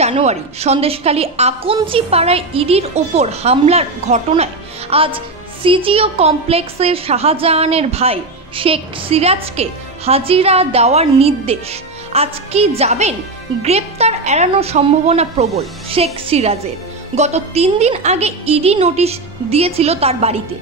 জানুয়ারি সন্দেশখালী আকঞ্চি পাড়ায় ইডির ওপর হামলার ঘটনায় আজ সিজিও কমপ্লেক্সের শাহজাহানের ভাই শেখ সিরাজকে হাজিরা দেওয়ার নির্দেশ। আজ কি যাবেন? গ্রেপ্তার এড়ানোর সম্ভাবনা প্রবল শেখ সিরাজের। গত 3 দিন আগে ইডি নোটিশ দিয়েছিল তার বাড়িতে।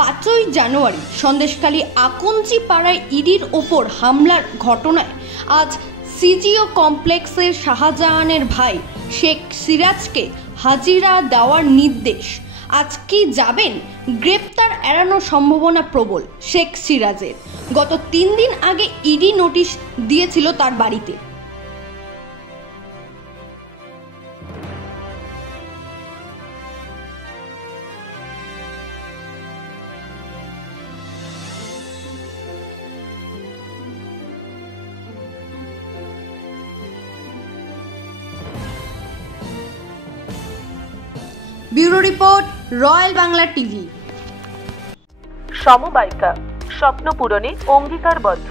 পাঁচই জানুয়ারি সন্দেশখালী আকঞ্চি পাড়ায় ইডির ওপর হামলার ঘটনায় আজ সিজিও কমপ্লেক্সের শাহজাহানের ভাই শেখ সিরাজকে হাজিরা দেওয়ার নির্দেশ। আজ কি যাবেন? গ্রেপ্তার এড়ানোর সম্ভাবনা প্রবল শেখ সিরাজের। গত 3 দিন আগে ইডি নোটিশ দিয়েছিল তার বাড়িতে। Bureau report, royal Bangla TV. সমবায়িকা স্বপ্ন পূরণে অঙ্গীকারবদ্ধ।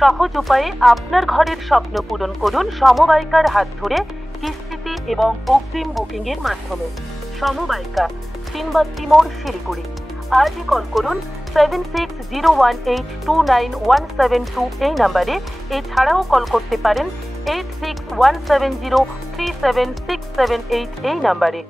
সহজ উপায়ে আপনার ঘরের স্বপ্ন পূরণ করুন সমবায়িকার হাত ধরে, কিস্তিতে এবং অগ্রিম বুকিং এর মাধ্যমে। সমবায়িকা, তিনবাত্তি মোড়, শিলিগুড়ি। আজই কল করুন 7601829172 এই নাম্বারে। এছাড়াও কল করতে পারেন 8617037678 এই নাম্বারে।